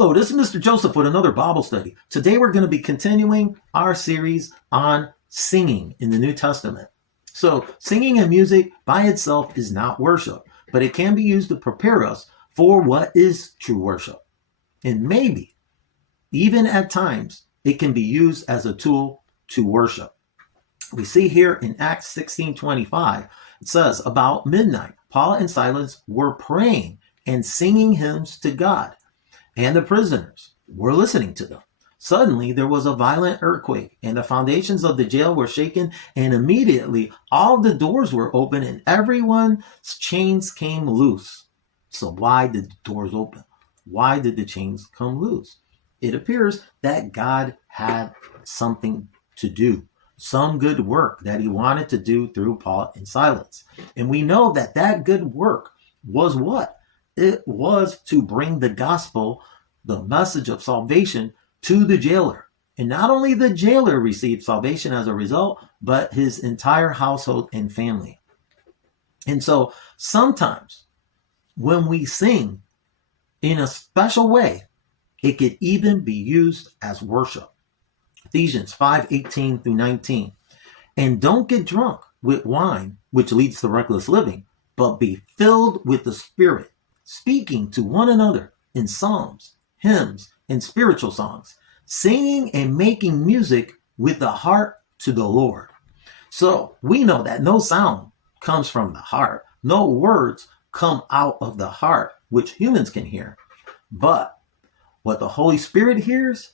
Hello, this is Mr. Joseph with another Bible study. Today we're going to be continuing our series on singing in the New Testament. So, singing and music by itself is not worship, but it can be used to prepare us for what is true worship. And maybe, even at times, it can be used as a tool to worship. We see here in Acts 16:25, it says, about midnight, Paul and Silas were praying and singing hymns to God, and the prisoners were listening to them. Suddenly there was a violent earthquake, and the foundations of the jail were shaken, and immediately all the doors were open, and everyone's chains came loose. So why did the doors open? Why did the chains come loose? It appears that God had something to do, some good work that he wanted to do through Paul and Silas. And we know that that good work was what? It was to bring the gospel, the message of salvation, to the jailer. And not only the jailer received salvation as a result, but his entire household and family. And so sometimes when we sing in a special way, it could even be used as worship. Ephesians 5:18 through 19. And don't get drunk with wine, which leads to reckless living, but be filled with the Spirit, speaking to one another in psalms, hymns, and spiritual songs, singing and making music with the heart to the Lord. So we know that no sound comes from the heart. No words come out of the heart, which humans can hear. But what the Holy Spirit hears,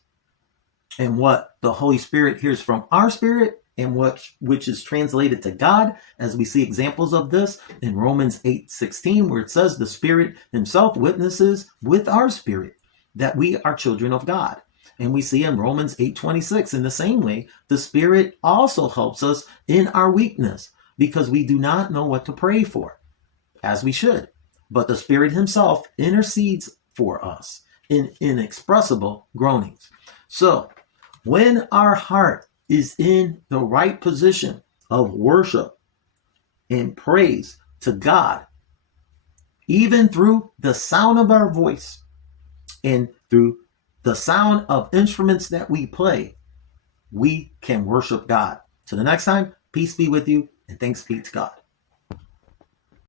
and what the Holy Spirit hears from our spirit, and which is translated to God, as we see examples of this in Romans 8:16, where it says the Spirit himself witnesses with our spirit that we are children of God. And we see in Romans 8:26, in the same way, the Spirit also helps us in our weakness, because we do not know what to pray for, as we should. But the Spirit himself intercedes for us in inexpressible groanings. So, when our heart is in the right position of worship and praise to God, even through the sound of our voice and through the sound of instruments that we play, we can worship God. Till the next time, peace be with you, and thanks be to God.